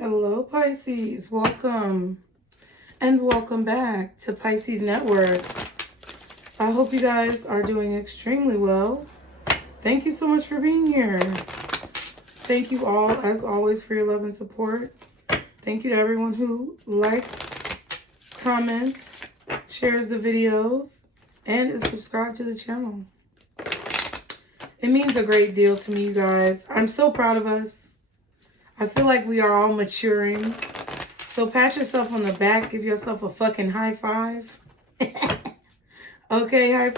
Hello, Pisces. Welcome and welcome back to Pisces Network. I hope you guys are doing extremely well. Thank you so much for being here. Thank you all, as always, for your love and support. Thank you to everyone who likes, comments, shares the videos, and is subscribed to the channel. It means a great deal to me, you guys. I'm so proud of us. I feel like we are all maturing. So pat yourself on the back. Give yourself a fucking high five. Okay, hi.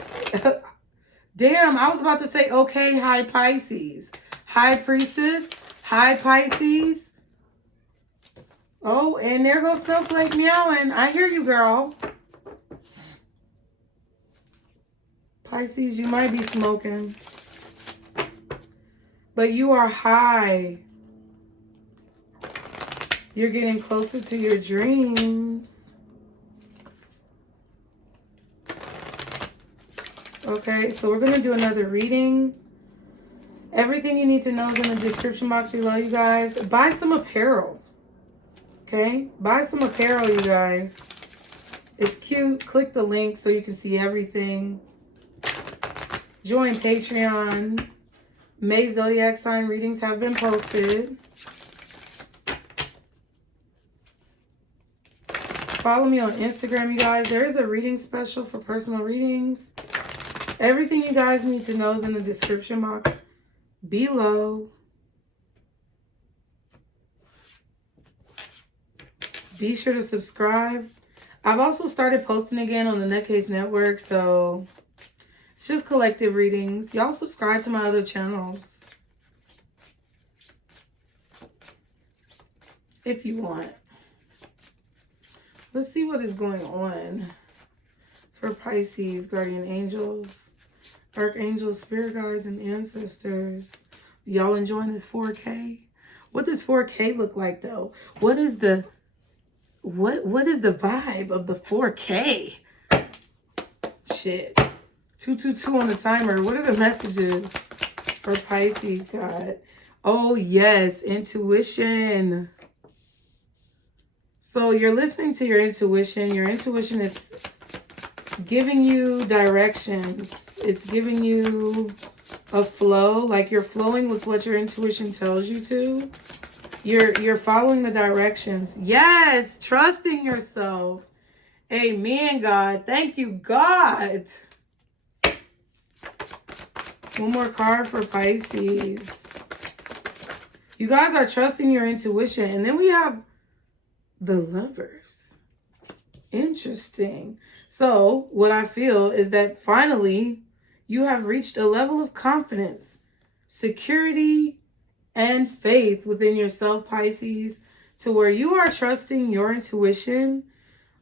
Damn, I was about to say, okay, hi Pisces. Hi Priestess. Hi Pisces. Oh, and there goes Snowflake meowing. I hear you, girl. Pisces, you might be smoking. But you are high. You're getting closer to your dreams. Okay, so we're going to do another reading. Everything you need to know is in the description box below, you guys. Buy some apparel. Okay? Buy some apparel, you guys. It's cute. Click the link so you can see everything. Join Patreon. May zodiac sign readings have been posted. Follow me on Instagram, you guys. There is a reading special for personal readings. Everything you guys need to know is in the description box below. Be sure to subscribe. I've also started posting again on the NutCase network, so it's just collective readings. Y'all subscribe to my other channels if you want. Let's see what is going on for Pisces, guardian angels, archangels, spirit guides, and ancestors. Y'all enjoying this 4K? What does 4K look like, though? What is the vibe of the 4K? Shit. 222 on the timer. What are the messages for Pisces, God? Oh, yes. Intuition. So you're listening to your intuition. Your intuition is giving you directions. It's giving you a flow. Like you're flowing with what your intuition tells you to. You're following the directions. Yes, trusting yourself. Amen, God. Thank you, God. One more card for Pisces. You guys are trusting your intuition. And then we have the Lovers. Interesting. So what I feel is that finally you have reached a level of confidence, security, and faith within yourself, Pisces, to where you are trusting your intuition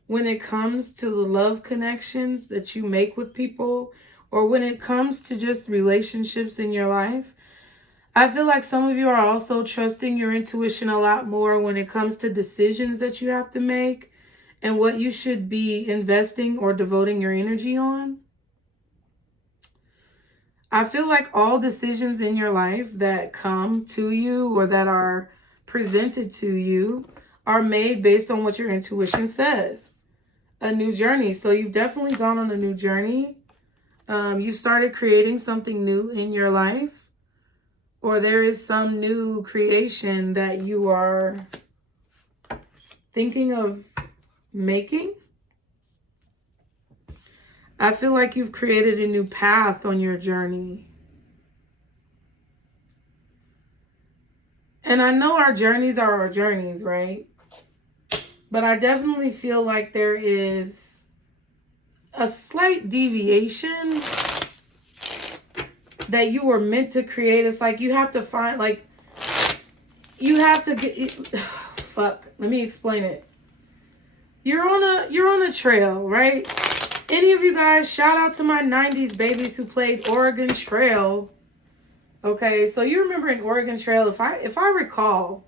when it comes to the love connections that you make with people, or when it comes to just relationships in your life. I feel like some of you are also trusting your intuition a lot more when it comes to decisions that you have to make and what you should be investing or devoting your energy on. I feel like all decisions in your life that come to you or that are presented to you are made based on what your intuition says. A new journey. So you've definitely gone on a new journey. You started creating something new in your life. Or there is some new creation that you are thinking of making. I feel like you've created a new path on your journey. And I know our journeys are our journeys, right? But I definitely feel like there is a slight deviation that you were meant to create. It's like you have to find, like, you have to get, fuck, let me explain it. You're on a trail, right? Any of you guys, shout out to my 90s babies who played Oregon Trail. Okay, so you remember in Oregon Trail, if I recall,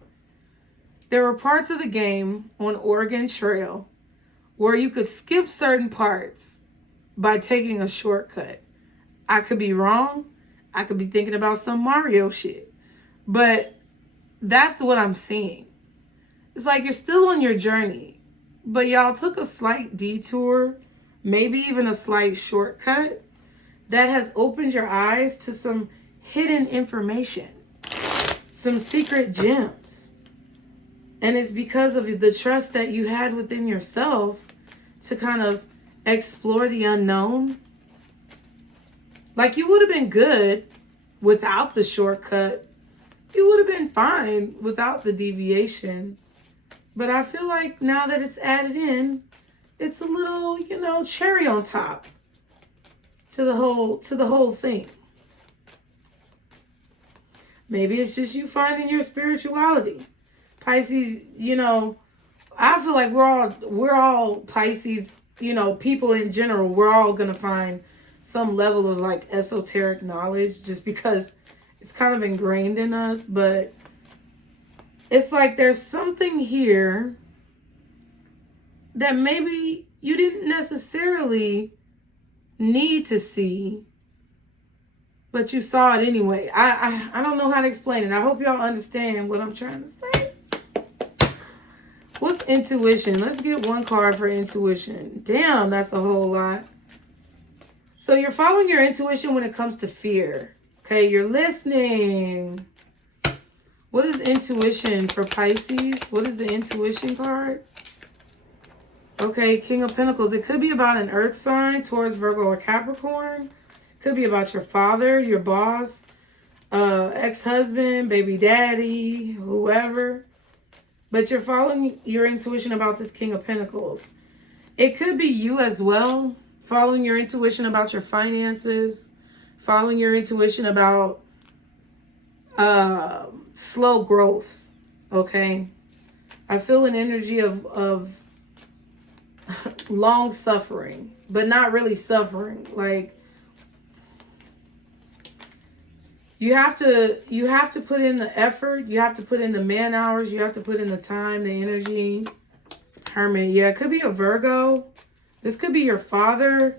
there were parts of the game on Oregon Trail where you could skip certain parts by taking a shortcut. I could be wrong. I could be thinking about some Mario shit. But that's what I'm seeing. It's like you're still on your journey, but y'all took a slight detour, maybe even a slight shortcut that has opened your eyes to some hidden information, some secret gems. And it's because of the trust that you had within yourself to kind of explore the unknown. Like, you would have been good without the shortcut. You would have been fine without the deviation. But I feel like now that it's added in, it's a little, cherry on top to the whole thing. Maybe it's just you finding your spirituality. Pisces, I feel like we're all Pisces, people in general, we're all going to find some level of like esoteric knowledge just because it's kind of ingrained in us. But it's like there's something here that maybe you didn't necessarily need to see, but you saw it anyway. I don't know how to explain it. I hope y'all understand what I'm trying to say. What's intuition? Let's get one card for intuition. Damn, that's a whole lot. So you're following your intuition when it comes to fear. Okay, you're listening. What is intuition for Pisces? What is the intuition card? Okay, King of Pentacles. It could be about an earth sign, Taurus, Virgo, or Capricorn. Could be about your father, your boss, ex-husband, baby daddy, whoever. But you're following your intuition about this King of Pentacles. It could be you as well, following your intuition about your finances, following your intuition about slow growth, okay? I feel an energy of long suffering, but not really suffering. Like, you have to put in the effort, you have to put in the man hours, you have to put in the time, the energy. Hermit, yeah, it could be a Virgo. This could be your father.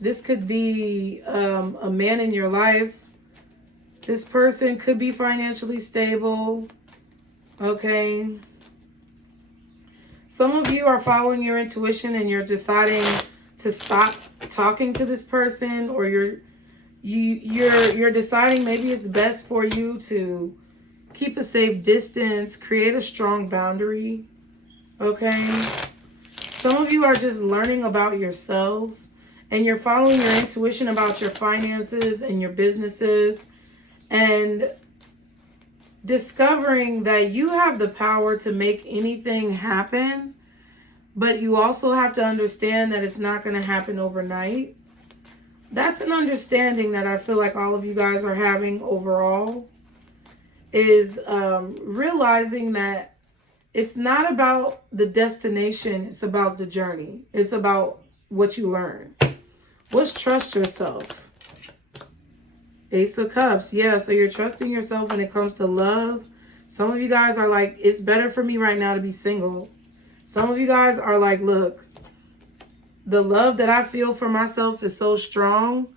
This could be a man in your life. This person could be financially stable. Okay. Some of you are following your intuition and you're deciding to stop talking to this person, or you're deciding maybe it's best for you to keep a safe distance, create a strong boundary. Okay. Some of you are just learning about yourselves and you're following your intuition about your finances and your businesses and discovering that you have the power to make anything happen, but you also have to understand that it's not going to happen overnight. That's an understanding that I feel like all of you guys are having overall, is realizing that it's not about the destination, it's about the journey. It's about what you learn. What's trust yourself? Ace of Cups. Yeah, so you're trusting yourself when it comes to love. Some of you guys are like, it's better for me right now to be single. Some of you guys are like, look, the love that I feel for myself is so strong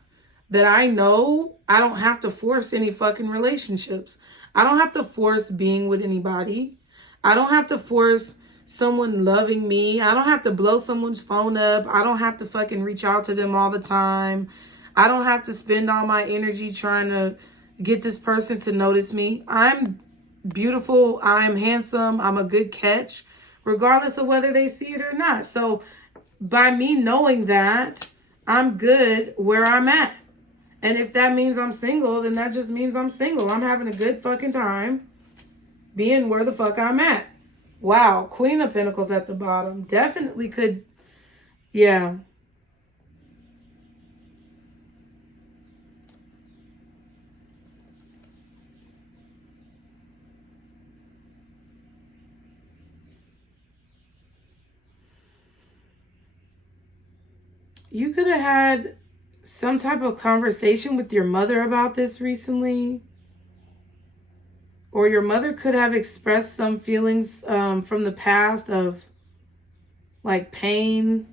that I know I don't have to force any fucking relationships. I don't have to force being with anybody. I don't have to force someone loving me. I don't have to blow someone's phone up. I don't have to fucking reach out to them all the time. I don't have to spend all my energy trying to get this person to notice me. I'm beautiful. I'm handsome. I'm a good catch, regardless of whether they see it or not. So by me knowing that, I'm good where I'm at. And if that means I'm single, then that just means I'm single. I'm having a good fucking time being where the fuck I'm at. Wow, Queen of Pentacles at the bottom. Definitely could, yeah. You could have had some type of conversation with your mother about this recently. Or your mother could have expressed some feelings from the past of like pain.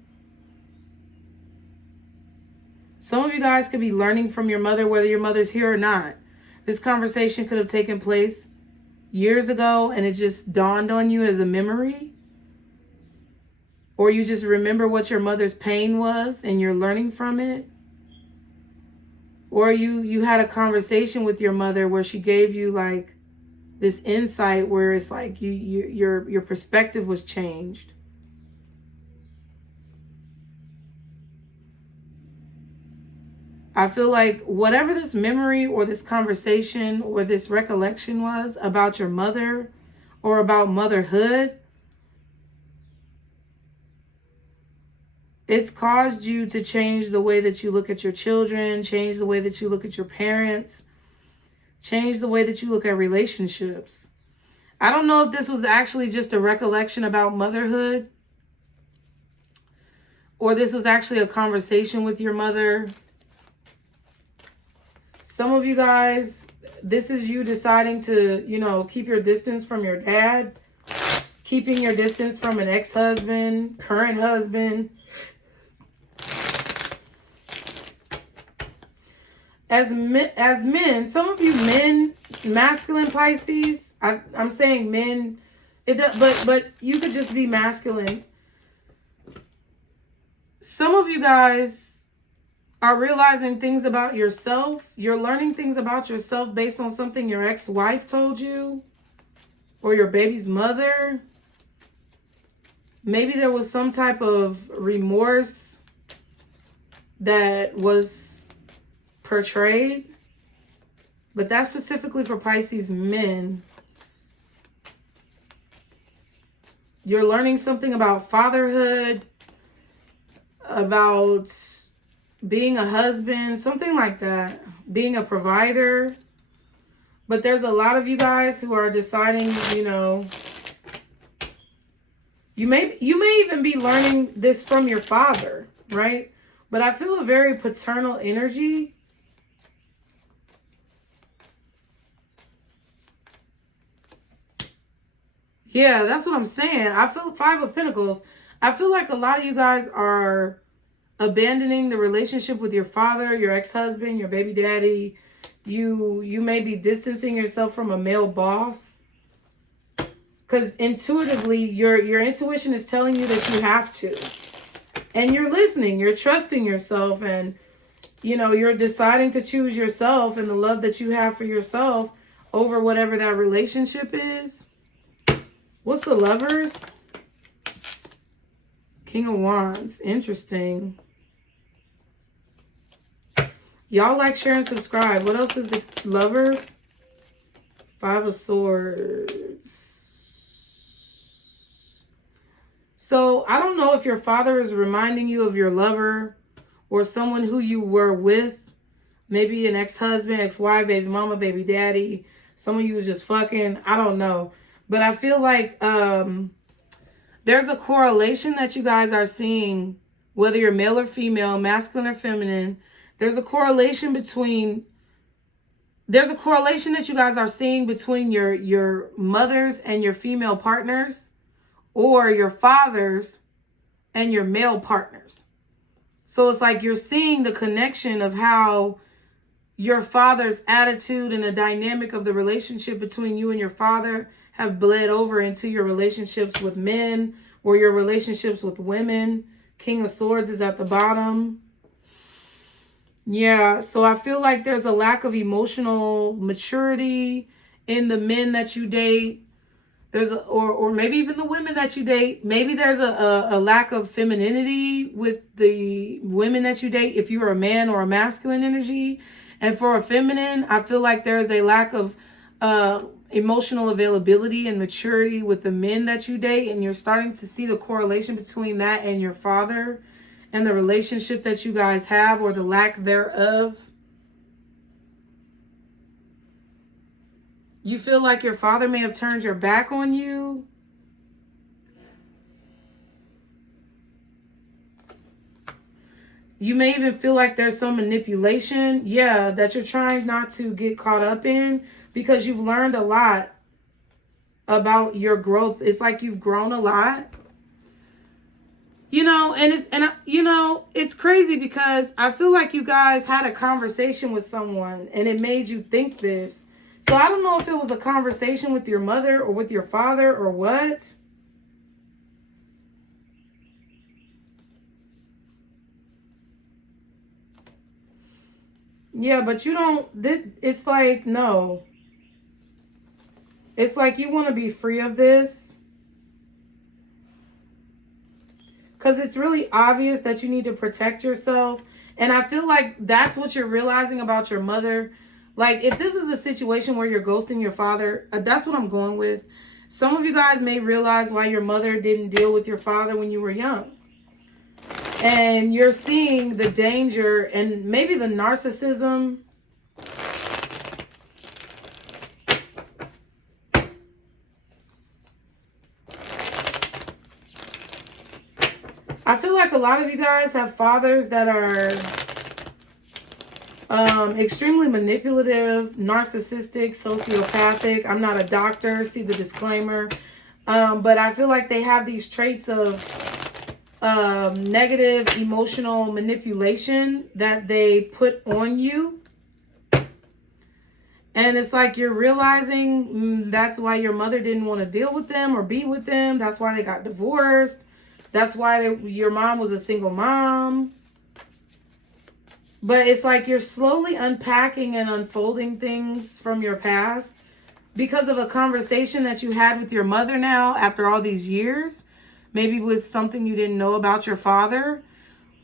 Some of you guys could be learning from your mother, whether your mother's here or not. This conversation could have taken place, years ago and it just dawned on you as a memory? Or you just remember what your mother's pain was and you're learning from it? Or you had a conversation with your mother where she gave you like this insight where it's like your perspective was changed. I feel like whatever this memory or this conversation or this recollection was about your mother or about motherhood, it's caused you to change the way that you look at your children, change the way that you look at your parents, change the way that you look at relationships. I don't know if this was actually just a recollection about motherhood or this was actually a conversation with your mother. Some of you guys, this is you deciding to, you know, keep your distance from your dad, keeping your distance from an ex-husband, current husband. As men, some of you men, masculine Pisces, I'm saying men, but you could just be masculine. Some of you guys are realizing things about yourself. You're learning things about yourself based on something your ex-wife told you or your baby's mother. Maybe there was some type of remorse that was portrayed, but that's specifically for Pisces men. You're learning something about fatherhood, about being a husband, something like that, being a provider. But there's a lot of you guys who are deciding, you know, you may even be learning this from your father, right? But I feel a very paternal energy. Yeah, that's what I'm saying. I feel 5 of Pentacles. I feel like a lot of you guys are abandoning the relationship with your father, your ex-husband, your baby daddy. You may be distancing yourself from a male boss. Because intuitively, your intuition is telling you that you have to. And you're listening, you're trusting yourself, and you know, you're deciding to choose yourself and the love that you have for yourself over whatever that relationship is. What's the Lovers? King of Wands. Interesting. Y'all like, share, and subscribe. What else is the Lovers? 5 of Swords. So I don't know if your father is reminding you of your lover or someone who you were with. Maybe an ex-husband, ex-wife, baby mama, baby daddy. Someone you was just fucking. I don't know. But I feel like there's a correlation that you guys are seeing, whether you're male or female, masculine or feminine. There's a correlation that you guys are seeing between your mothers and your female partners, or your fathers and your male partners. So it's like you're seeing the connection of how your father's attitude and the dynamic of the relationship between you and your father have bled over into your relationships with men or your relationships with women. King of Swords is at the bottom. Yeah, so I feel like there's a lack of emotional maturity in the men that you date. Or maybe even the women that you date. Maybe there's a lack of femininity with the women that you date if you're a man or a masculine energy. And for a feminine, I feel like there is a lack of emotional availability and maturity with the men that you date. And you're starting to see the correlation between that and your father and the relationship that you guys have, or the lack thereof. You feel like your father may have turned your back on you. You may even feel like there's some manipulation, yeah, that you're trying not to get caught up in, because you've learned a lot about your growth. It's like you've grown a lot. You know, it's crazy because I feel like you guys had a conversation with someone and it made you think this. So I don't know if it was a conversation with your mother or with your father or what. Yeah, but you don't, it's like, no. It's like you want to be free of this. Because it's really obvious that you need to protect yourself. And I feel like that's what you're realizing about your mother. Like, if this is a situation where you're ghosting your father, that's what I'm going with. Some of you guys may realize why your mother didn't deal with your father when you were young. And you're seeing the danger and maybe the narcissism. I feel like a lot of you guys have fathers that are extremely manipulative, narcissistic, sociopathic. I'm not a doctor, see the disclaimer. But I feel like they have these traits of negative emotional manipulation that they put on you. And it's like you're realizing that's why your mother didn't want to deal with them or be with them. That's why they got divorced. That's why your mom was a single mom. But it's like you're slowly unpacking and unfolding things from your past because of a conversation that you had with your mother now after all these years. Maybe with something you didn't know about your father,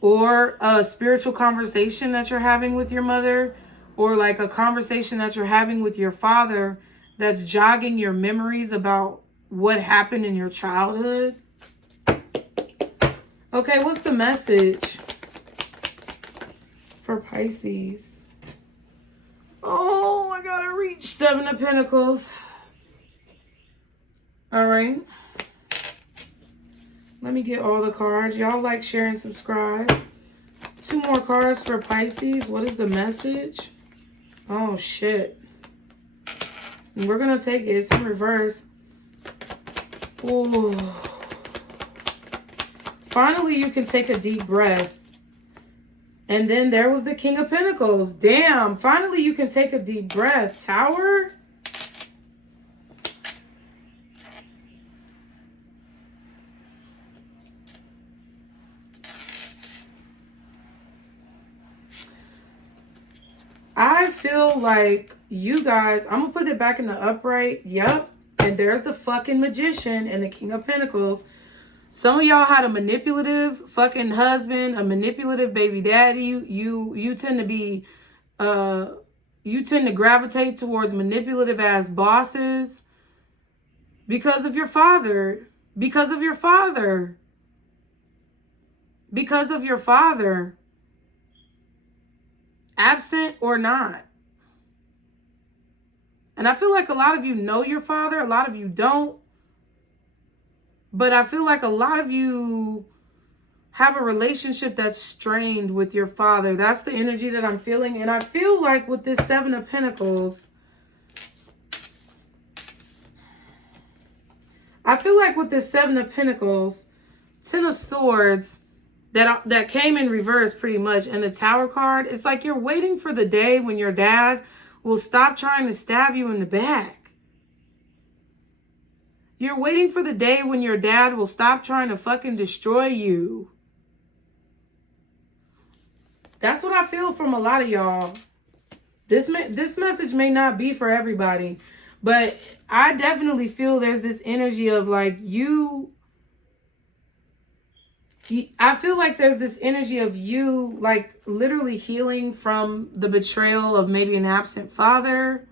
or a spiritual conversation that you're having with your mother, or like a conversation that you're having with your father that's jogging your memories about what happened in your childhood. Okay, what's the message for Pisces? Oh, I gotta reach 7 of Pentacles. All right. Let me get all the cards. Y'all like, share, and subscribe. 2 more cards for Pisces. What is the message? Oh, shit. We're going to take it. It's in reverse. Ooh. Finally, you can take a deep breath. And then there was the King of Pentacles. Damn. Finally, you can take a deep breath. Tower? I feel like you guys, I'm going to put it back in the upright. Yep. And there's the fucking Magician and the King of Pentacles. Some of y'all had a manipulative fucking husband, a manipulative baby daddy. You tend to be, you tend to gravitate towards manipulative ass bosses because of your father. Because of your father. Because of your father. Absent or not. And I feel like a lot of you know your father. A lot of you don't. But I feel like a lot of you have a relationship that's strained with your father. That's the energy that I'm feeling. And I feel like with this 7 of Pentacles, I feel like with this 7 of Pentacles, 10 of Swords, that came in reverse pretty much, and the Tower card, it's like you're waiting for the day when your dad will stop trying to stab you in the back. You're waiting for the day when your dad will stop trying to fucking destroy you. That's what I feel from a lot of y'all. This message may not be for everybody, but I definitely feel there's this energy of like I feel like there's this energy of you like literally healing from the betrayal of maybe an absent father.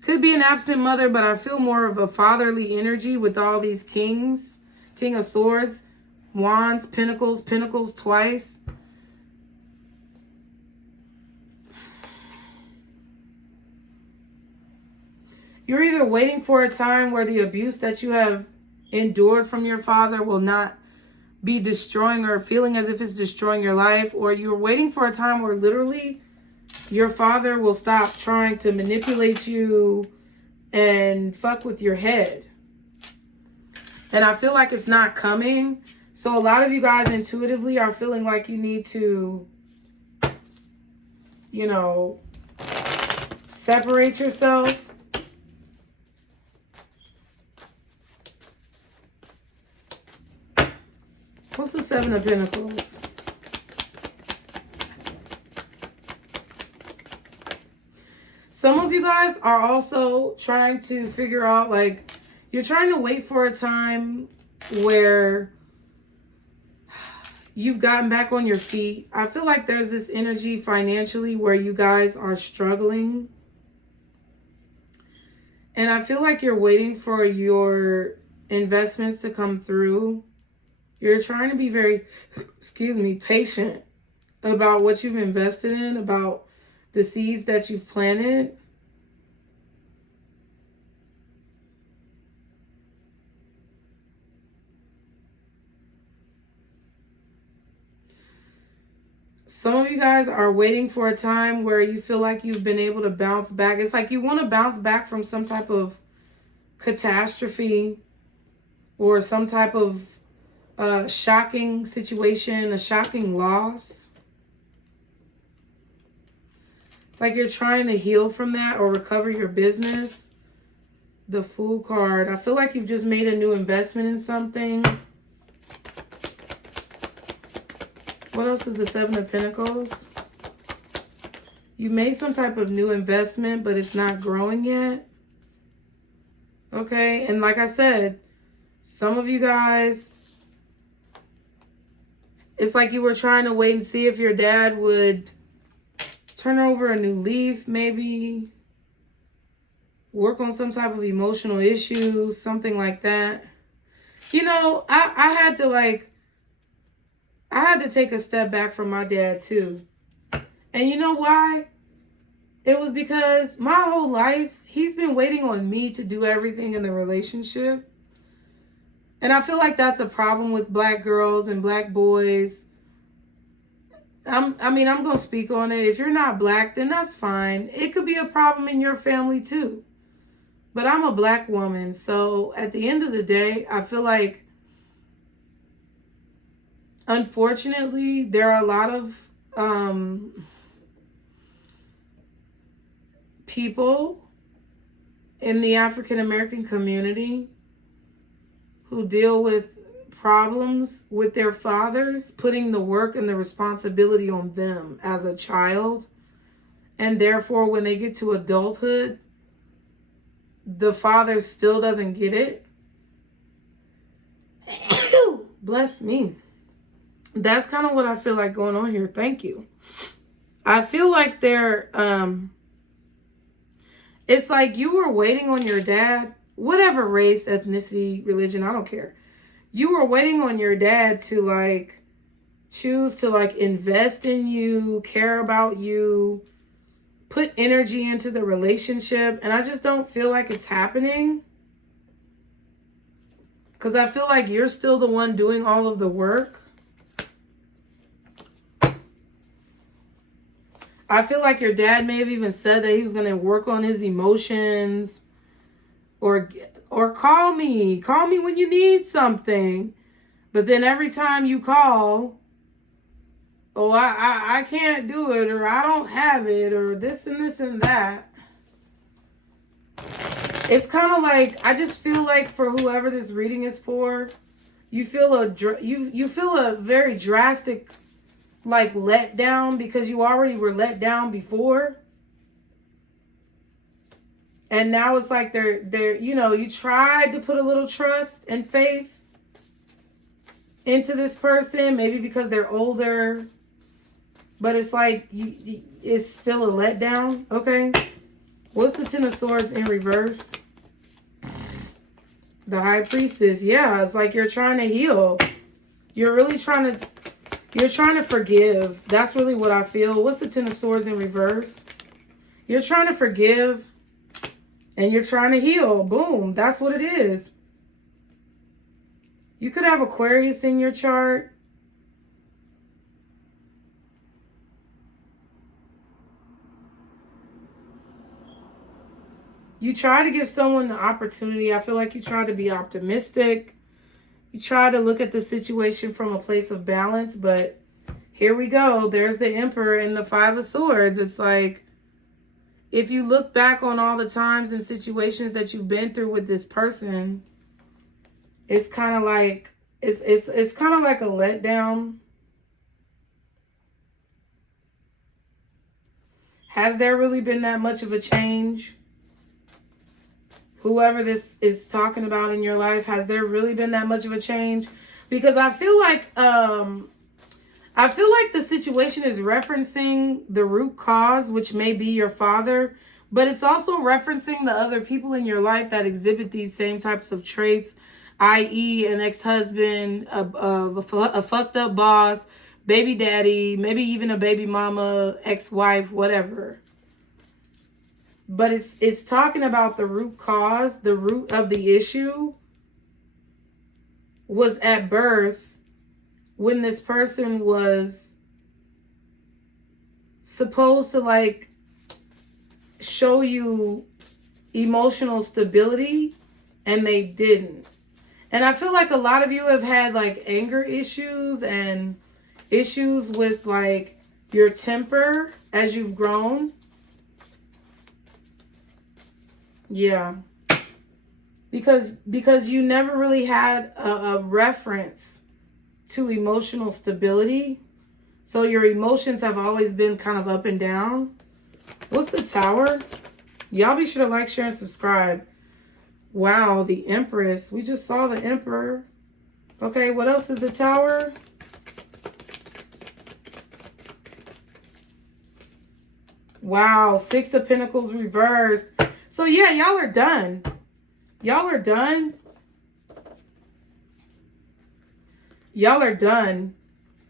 Could be an absent mother, but I feel more of a fatherly energy with all these kings. King of Swords, Wands, Pentacles, Pentacles twice. You're either waiting for a time where the abuse that you have endured from your father will not be destroying or feeling as if it's destroying your life, or you're waiting for a time where literally your father will stop trying to manipulate you and fuck with your head. And I feel like it's not coming. So a lot of you guys intuitively are feeling like you need to, you know, separate yourself. What's the Seven of Pentacles? Some of you guys are also trying to figure out, like, you're trying to wait for a time where you've gotten back on your feet. I feel like there's this energy financially where you guys are struggling. And I feel like you're waiting for your investments to come through. You're trying to be very, patient about what you've invested in, about the seeds that you've planted. Some of you guys are waiting for a time where you feel like you've been able to bounce back. It's like you want to bounce back from some type of catastrophe or some type of shocking situation, a shocking loss. It's like you're trying to heal from that or recover your business. The Fool card. I feel like you've just made a new investment in something. What else is the Seven of Pentacles? You made some type of new investment, but it's not growing yet. Okay, and like I said, some of you guys, it's like you were trying to wait and see if your dad would turn over a new leaf, maybe work on some type of emotional issues, something like that. You know, I had to take a step back from my dad too. And you know why? It was because my whole life, he's been waiting on me to do everything in the relationship. And I feel like that's a problem with black girls and black boys. I'm going to speak on it. If you're not black, then that's fine. It could be a problem in your family too. But I'm a black woman. So at the end of the day, I feel like, unfortunately, there are a lot of people in the African American community who deal with problems with their fathers, putting the work and the responsibility on them as a child. And therefore, when they get to adulthood, the father still doesn't get it. Bless me. That's kind of what I feel like going on here. Thank you. I feel like it's like you were waiting on your dad, whatever race, ethnicity, religion, I don't care. You were waiting on your dad to like choose to like invest in you, care about you, put energy into the relationship. And I just don't feel like it's happening. Because I feel like you're still the one doing all of the work. I feel like your dad may have even said that he was going to work on his emotions or call me when you need something. But then every time you call, oh, I can't do it, or I don't have it, or this and that. It's kind of like, I just feel like for whoever this reading is for, you feel a very drastic like let down because you already were let down before. And now it's like they're you tried to put a little trust and faith into this person, maybe because they're older, but it's like it's still a letdown. Okay. What's the Ten of Swords in reverse? The High Priestess. Yeah, it's like you're trying to heal. You're trying to forgive. That's really what I feel. What's the Ten of Swords in reverse? You're trying to forgive and you're trying to heal. Boom. That's what it is. You could have Aquarius in your chart. You try to give someone the opportunity. I feel like you try to be optimistic. You try to look at the situation from a place of balance, but here we go. There's the Emperor and the Five of Swords. It's like, if you look back on all the times and situations that you've been through with this person, it's kind of like, it's kind of like a letdown. Has there really been that much of a change? Whoever this is talking about in your life, has there really been that much of a change? Because I feel like the situation is referencing the root cause, which may be your father, but it's also referencing the other people in your life that exhibit these same types of traits, i.e. an ex-husband, a fucked up boss, baby daddy, maybe even a baby mama, ex-wife, whatever. But it's talking about the root cause, the root of the issue was at birth when this person was supposed to like show you emotional stability and they didn't. And I feel like a lot of you have had like anger issues and issues with like your temper as you've grown. Yeah. Because you never really had a reference to emotional stability. So your emotions have always been kind of up and down. What's the Tower? Y'all be sure to like, share, and subscribe. Wow, the Empress. We just saw the Emperor. Okay, what else is the Tower? Wow, Six of Pentacles reversed. So yeah, y'all are done. Y'all are done. Y'all are done.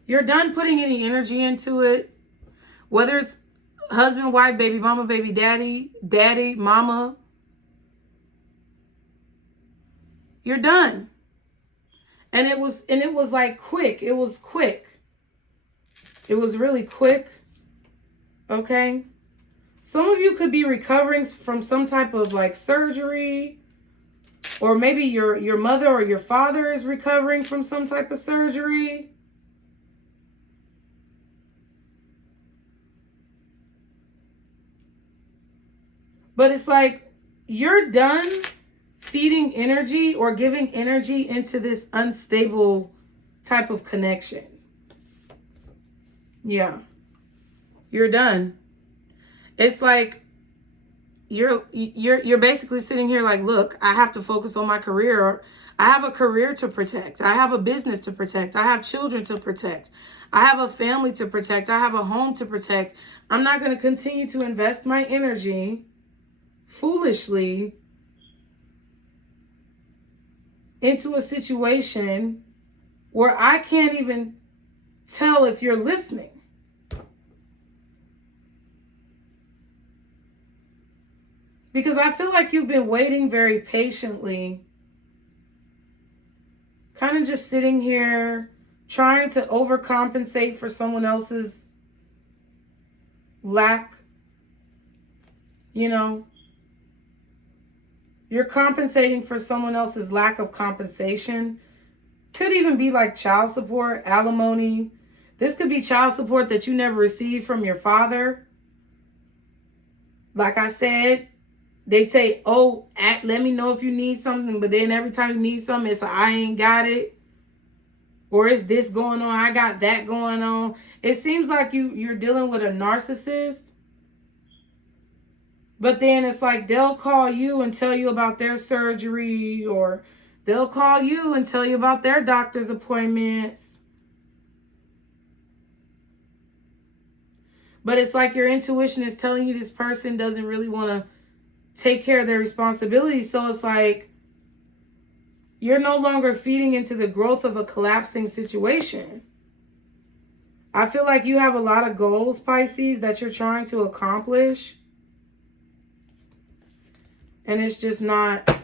You're done putting any energy into it. Whether it's husband, wife, baby mama, baby daddy, daddy, mama. You're done. And it was like quick. It was quick. It was really quick. Okay. Some of you could be recovering from some type of like surgery, or maybe your mother or your father is recovering from some type of surgery. But it's like you're done feeding energy or giving energy into this unstable type of connection. Yeah. You're done. It's like you're basically sitting here like, look, I have to focus on my career. I have a career to protect. I have a business to protect. I have children to protect. I have a family to protect. I have a home to protect. I'm not going to continue to invest my energy foolishly into a situation where I can't even tell if you're listening. Because I feel like you've been waiting very patiently, kind of just sitting here trying to overcompensate for someone else's lack. You know, you're compensating for someone else's lack of compensation. Could even be like child support, alimony. This could be child support that you never received from your father. Like I said, they say, oh, let me know if you need something. But then every time you need something, it's I ain't got it. Or is this going on? I got that going on. It seems like you're dealing with a narcissist. But then it's like they'll call you and tell you about their surgery. Or they'll call you and tell you about their doctor's appointments. But it's like your intuition is telling you this person doesn't really want to take care of their responsibilities. So it's like you're no longer feeding into the growth of a collapsing situation. I feel like you have a lot of goals, Pisces, that you're trying to accomplish. And it's just not,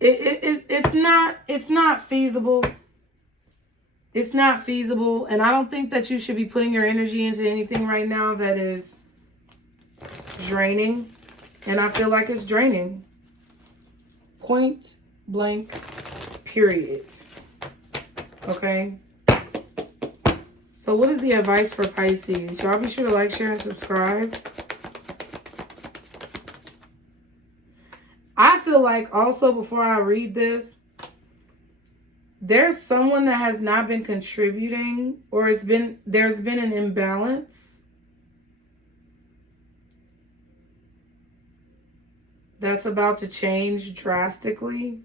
it's not feasible. It's not feasible. And I don't think that you should be putting your energy into anything right now that is draining. And I feel like it's draining. Point blank, period. Okay. So what is the advice for Pisces? Y'all be sure to like, share, and subscribe. feel like also before I read this, there's someone that has not been contributing, or there's been an imbalance that's about to change drastically.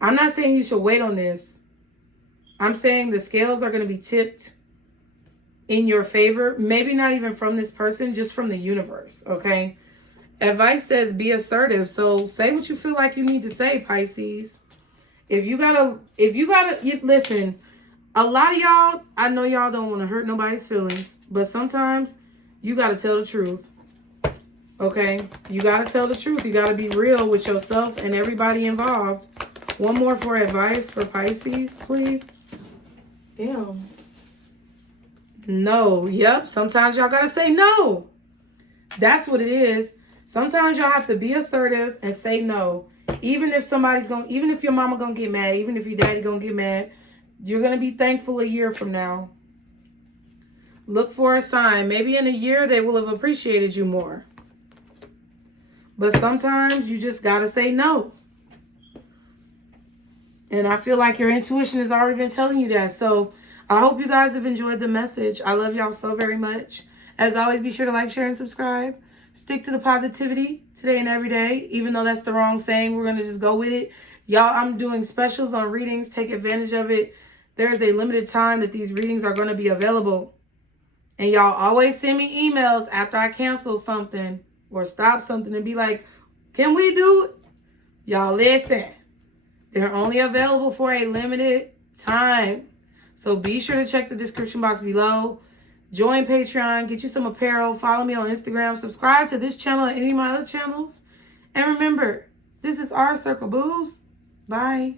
I'm not saying you should wait on this. I'm saying the scales are going to be tipped in your favor. Maybe not even from this person, just from the universe, okay? Advice says be assertive. So say what you feel like you need to say, Pisces. If you gotta, listen, a lot of y'all, I know y'all don't want to hurt nobody's feelings, but sometimes you gotta tell the truth. Okay? You gotta tell the truth. You gotta be real with yourself and everybody involved. One more for advice for Pisces, please. Damn. No. Yep. Sometimes y'all gotta say no. That's what it is. Sometimes y'all have to be assertive and say no. Even if your mama gonna get mad, even if your daddy gonna get mad, you're gonna be thankful a year from now. Look for a sign. Maybe in a year they will have appreciated you more. But sometimes you just gotta say no. And I feel like your intuition has already been telling you that. So I hope you guys have enjoyed the message. I love y'all so very much. As always, be sure to like, share, and subscribe. Stick to the positivity today and every day. Even though that's the wrong saying, we're going to just go with it. Y'all, I'm doing specials on readings. Take advantage of it. There is a limited time that these readings are going to be available. And y'all always send me emails after I cancel something or stop something and be like, can we do it? Y'all listen. They're only available for a limited time. So be sure to check the description box below. Join Patreon. Get you some apparel. Follow me on Instagram. Subscribe to this channel and any of my other channels. And remember, this is our circle, boos. Bye.